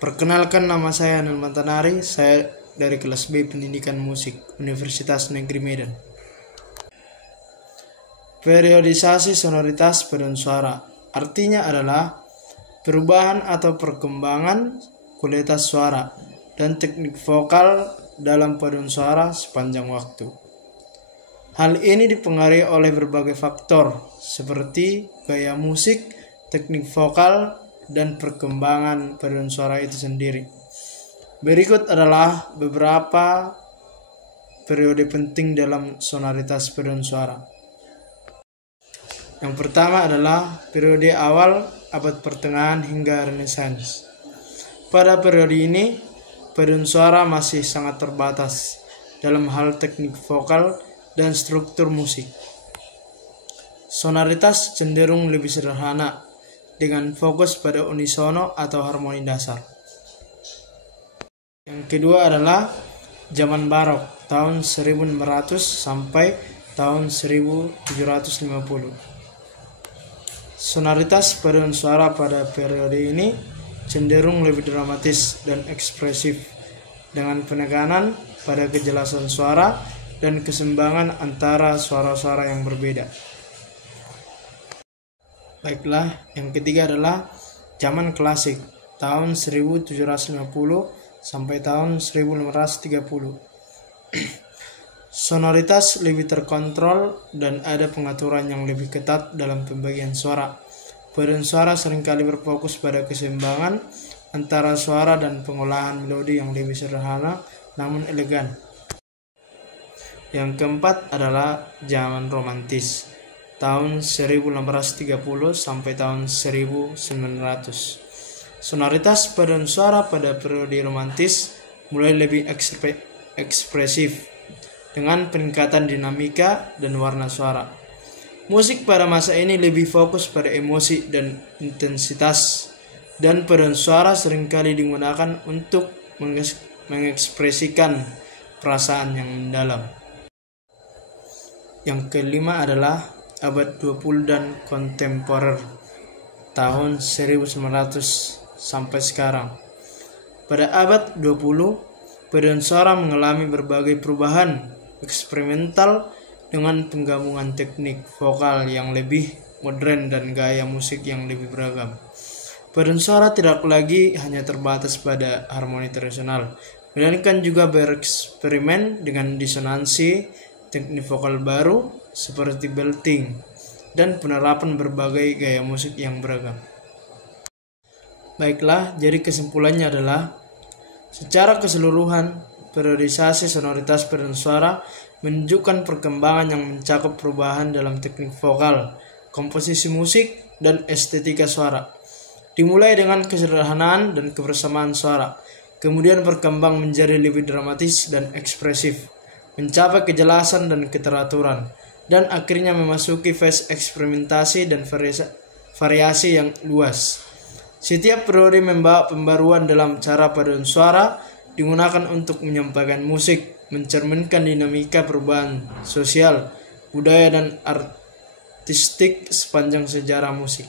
Perkenalkan, nama saya Anil Mantanari, saya dari kelas B Pendidikan Musik Universitas Negeri Medan. Periodisasi sonoritas paduan suara artinya adalah perubahan atau perkembangan kualitas suara dan teknik vokal dalam paduan suara sepanjang waktu. Hal ini dipengaruhi oleh berbagai faktor seperti gaya musik, teknik vokal, dan perkembangan paduan suara itu sendiri. Berikut adalah beberapa periode penting dalam sonoritas paduan suara. Yang pertama adalah periode awal abad pertengahan hingga Renaissance. Pada periode ini, paduan suara masih sangat terbatas dalam hal teknik vokal dan struktur musik. Sonoritas cenderung lebih sederhana dengan fokus pada unisono atau harmoni dasar. Yang kedua adalah zaman barok tahun 1600 sampai tahun 1750. Sonoritas paduan suara pada periode ini cenderung lebih dramatis dan ekspresif dengan penekanan pada kejelasan suara dan keseimbangan antara suara-suara yang berbeda. Baiklah, yang ketiga adalah zaman klasik tahun 1750 sampai tahun 1830. Sonoritas lebih terkontrol dan ada pengaturan yang lebih ketat dalam pembagian suara. Paduan suara seringkali berfokus pada keseimbangan antara suara dan pengolahan melodi yang lebih sederhana namun elegan. Yang keempat adalah zaman romantis tahun 1830 sampai tahun 1900. Sonoritas paduan suara pada periode romantis mulai lebih ekspresif dengan peningkatan dinamika dan warna suara. Musik pada masa ini lebih fokus pada emosi dan intensitas, dan paduan suara seringkali digunakan untuk mengekspresikan perasaan yang mendalam. Yang kelima adalah abad 20 dan kontemporer tahun 1900 sampai sekarang. Pada abad 20, paduan suara mengalami berbagai perubahan eksperimental dengan penggabungan teknik vokal yang lebih modern dan gaya musik yang lebih beragam. Paduan suara tidak lagi hanya terbatas pada harmoni tradisional, melainkan juga bereksperimen dengan disonansi, teknik vokal baru seperti belting, dan penerapan berbagai gaya musik yang beragam. Baiklah, jadi kesimpulannya adalah secara keseluruhan periodisasi sonoritas paduan suara menunjukkan perkembangan yang mencakup perubahan dalam teknik vokal, komposisi musik, dan estetika suara. Dimulai dengan kesederhanaan dan kebersamaan suara, kemudian berkembang menjadi lebih dramatis dan ekspresif, mencapai kejelasan dan keteraturan, dan akhirnya memasuki fase eksperimentasi dan variasi yang luas. Setiap periode membawa pembaruan dalam cara paduan suara digunakan untuk menyampaikan musik, mencerminkan dinamika perubahan sosial, budaya, dan artistik sepanjang sejarah musik.